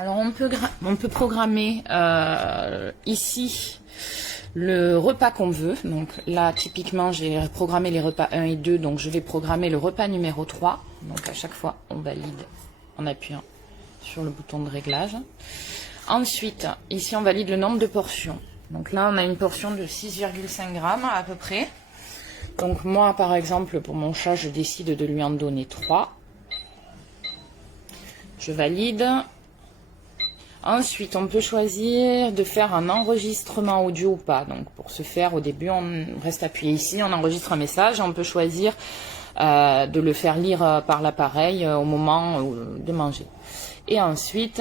Alors on peut programmer ici le repas qu'on veut. Donc là typiquement j'ai programmé les repas 1 et 2, donc je vais programmer le repas numéro 3. Donc à chaque fois on valide en appuyant sur le bouton de réglage. Ensuite ici on valide le nombre de portions. Donc là on a une portion de 6,5 grammes à peu près. Donc moi par exemple pour mon chat je décide de lui en donner 3. Je valide. Ensuite, on peut choisir de faire un enregistrement audio ou pas. Donc, pour ce faire, au début, on reste appuyé ici, on enregistre un message. On peut choisir de le faire lire par l'appareil au moment de manger. Et ensuite,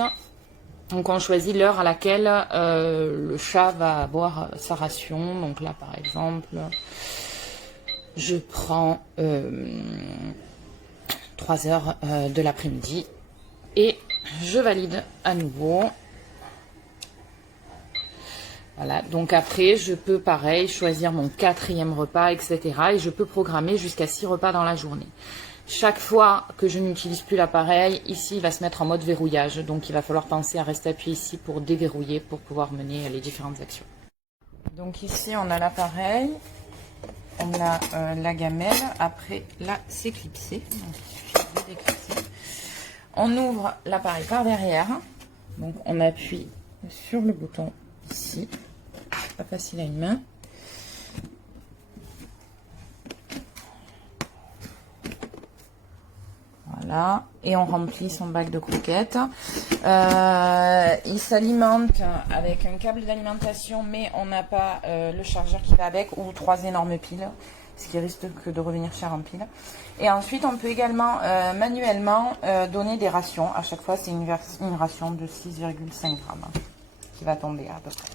donc on choisit l'heure à laquelle le chat va boire sa ration. Donc là, par exemple, je prends 3 heures de l'après-midi. Et je valide à nouveau. Voilà, donc après je peux pareil choisir mon 4e repas, etc. Et je peux programmer jusqu'à 6 repas dans la journée. Chaque fois que je n'utilise plus l'appareil, ici il va se mettre en mode verrouillage. Donc il va falloir penser à rester appuyé ici pour déverrouiller, pour pouvoir mener les différentes actions. Donc ici on a l'appareil, on a la gamelle, après là c'est clipsé. Donc il suffit de déclipser. On ouvre l'appareil par derrière, donc on appuie sur le bouton ici, pas facile à une main. Voilà, et on remplit son bac de croquettes. Il s'alimente avec un câble d'alimentation, mais on n'a pas le chargeur qui va avec, ou 3 énormes piles, ce qui risque de revenir cher en pile. Et ensuite, on peut également manuellement donner des rations. À chaque fois, c'est une ration de 6,5 grammes qui va tomber à peu près.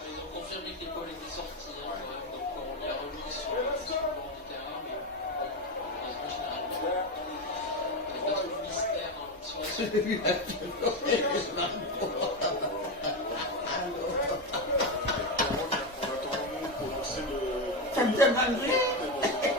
Ils ont confirmé que l'école était sortie, hein, quand même, donc on y a remis sur le support littéraire, mais heureusement, généralement, il n'y a pas trop de mystère sur la suite. Ça me fait mal rire.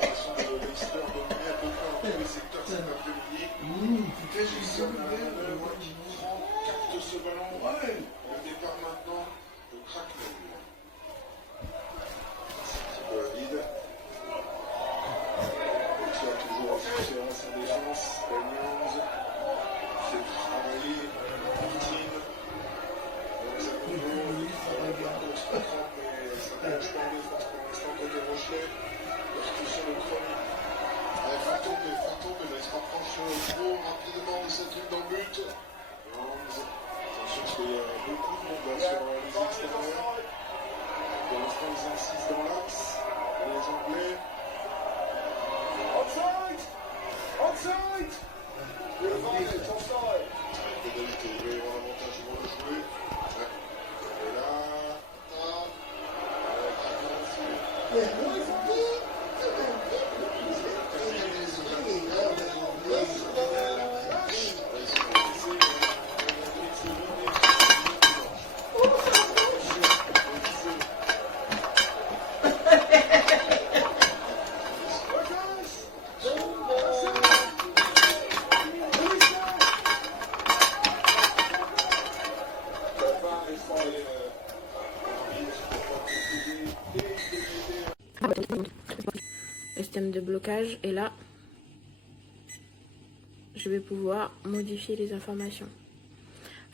Pivot rapidement, il s'occupe dans le but. Attention parce qu'il y a beaucoup de monde là sur les extérieurs. Pour l'instant, ils insistent dans l'axe. Les Anglais. Offside! Offside! Le vent est offside. Pénalité, il va y avoir l'avantage, ils vont le jouer. Et là, le système de blocage et là je vais pouvoir modifier les informations,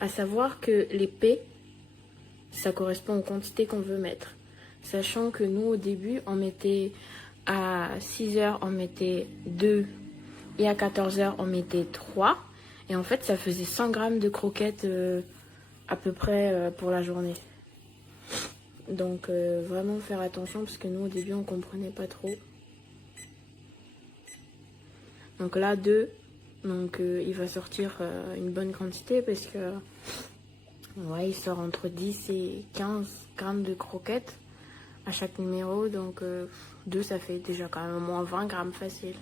à savoir que les P ça correspond aux quantités qu'on veut mettre, sachant que nous au début on mettait à 6h on mettait 2 et à 14h on mettait 3 et en fait ça faisait 100 grammes de croquettes à peu près pour la journée. Donc vraiment faire attention parce que nous au début on comprenait pas trop. Donc là 2, donc il va sortir une bonne quantité parce que ouais, il sort entre 10 et 15 grammes de croquettes à chaque numéro. Donc 2 ça fait déjà quand même au moins 20 grammes facile.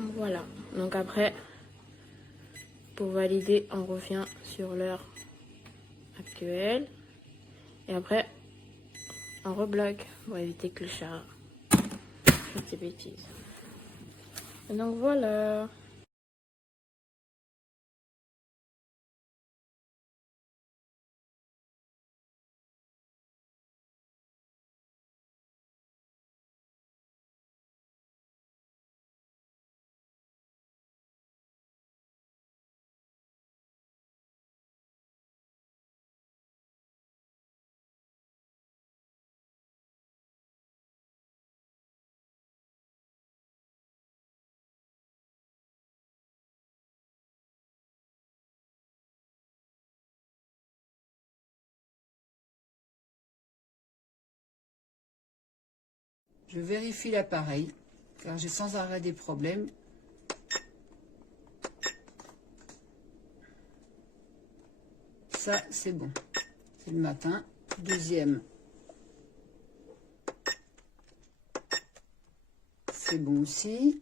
Donc, voilà, donc après pour valider on revient sur l'heure actuelle. Et après, on rebloque pour éviter que le chat fasse des bêtises. Et donc voilà. Je vérifie l'appareil, car j'ai sans arrêt des problèmes. Ça, c'est bon. C'est le matin. Deuxième. C'est bon aussi.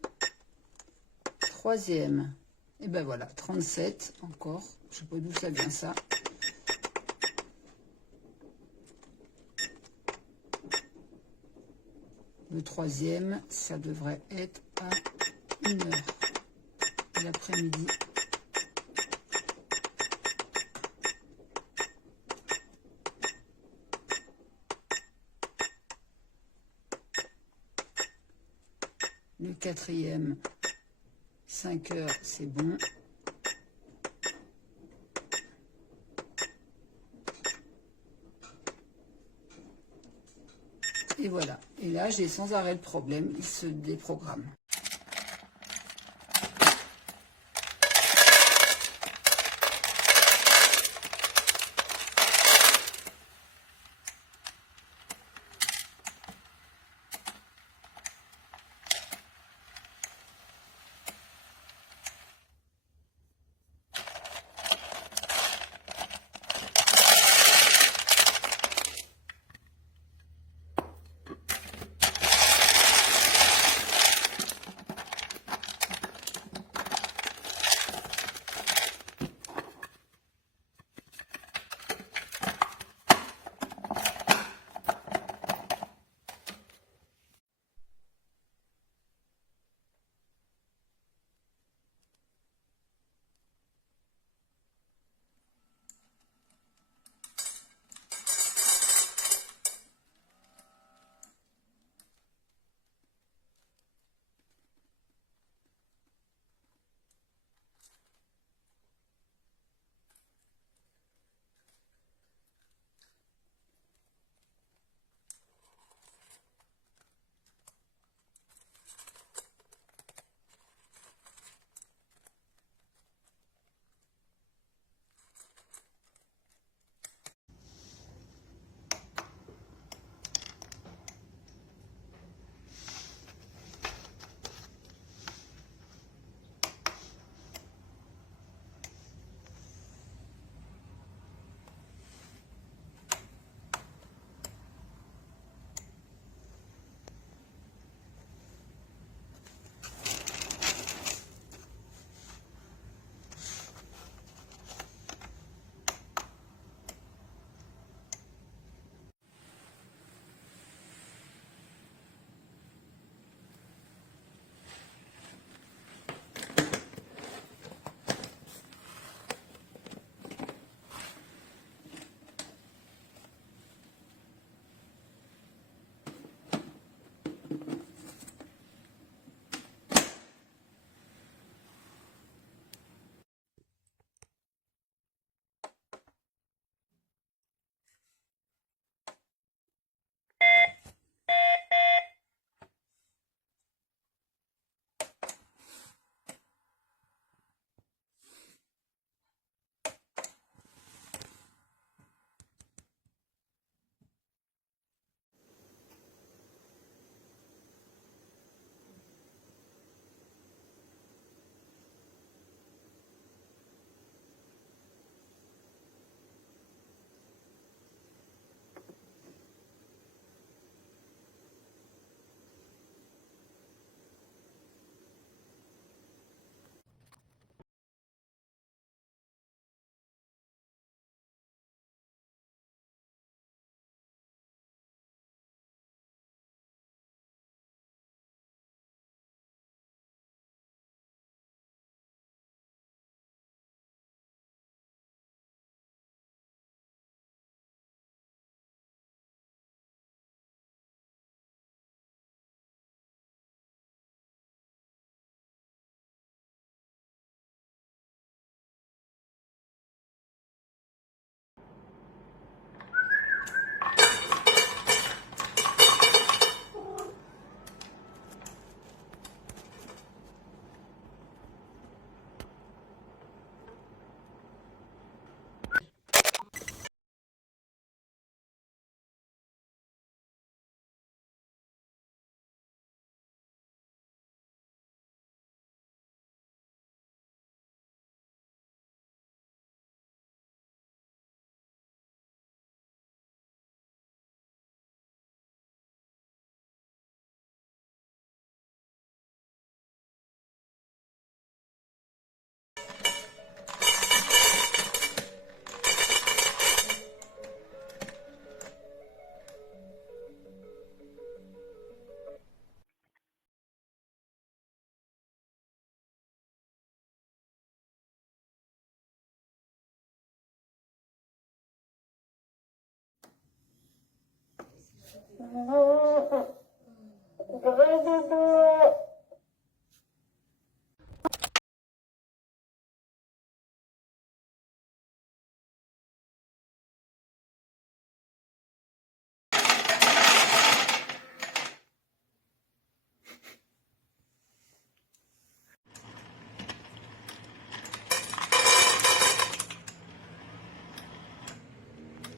Troisième. Et ben voilà, 37 encore. Je sais pas d'où ça vient ça. Le troisième, ça devrait être à 1h de l'après-midi. Le quatrième, 5h, c'est bon. Et voilà. Et là, j'ai sans arrêt le problème. Il se déprogramme. Gros dodo.